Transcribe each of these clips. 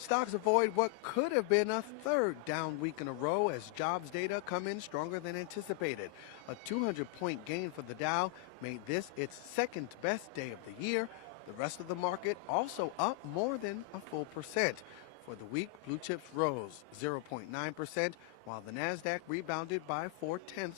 Stocks avoid what could have been a third down week in a row as jobs data come in stronger than anticipated. A 200-point gain for the Dow made this its second best day of the year. The rest of the market also up more than a full percent. For the week, blue chips rose 0.9%, while the Nasdaq rebounded by 0.4%.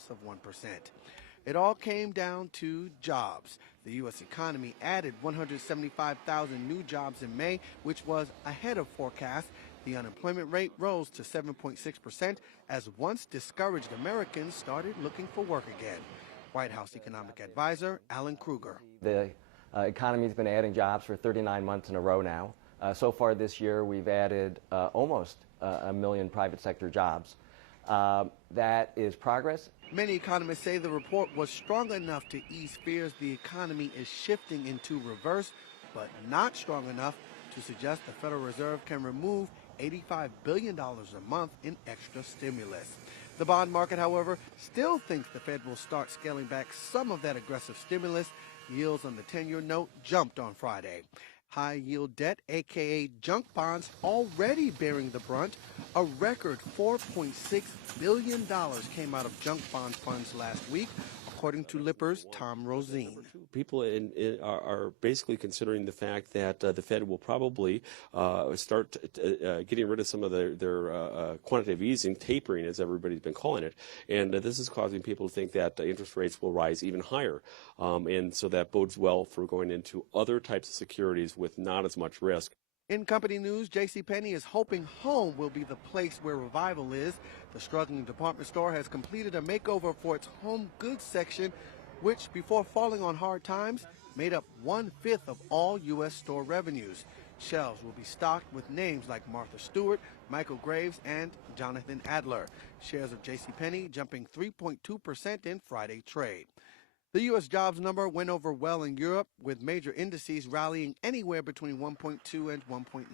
It all came down to jobs. The U.S. economy added 175,000 new jobs in May, which was ahead of forecast. The unemployment rate rose to 7.6% as once discouraged Americans started looking for work again. White House economic advisor Alan Kruger. The economy has been adding jobs for 39 months in a row now. So far this year, we've added almost a million private sector jobs. That is progress. Many economists say the report was strong enough to ease fears the economy is shifting into reverse, but not strong enough to suggest the Federal Reserve can remove $85 billion a month in extra stimulus. The bond market, however, still thinks the Fed will start scaling back some of that aggressive stimulus. Yields on the 10-year note jumped on Friday. High-yield debt, a.k.a. junk bonds, already bearing the brunt. A record $4.6 billion came out of junk bond funds last week, according to Lipper's Tom Rosine. People are basically considering the fact that the Fed will probably start getting rid of some of their quantitative easing, tapering as everybody's been calling it, and this is causing people to think that interest rates will rise even higher, and so that bodes well for going into other types of securities with not as much risk. In company news, Penney is hoping home will be the place where revival is. The struggling department store has completed a makeover for its home goods section, which, before falling on hard times, made up 1/5 of all U.S. store revenues. Shelves will be stocked with names like Martha Stewart, Michael Graves, and Jonathan Adler. Shares of Penney jumping 3.2% in Friday trade. The U.S. jobs number went over well in Europe, with major indices rallying anywhere between 1.2 and 1.9%.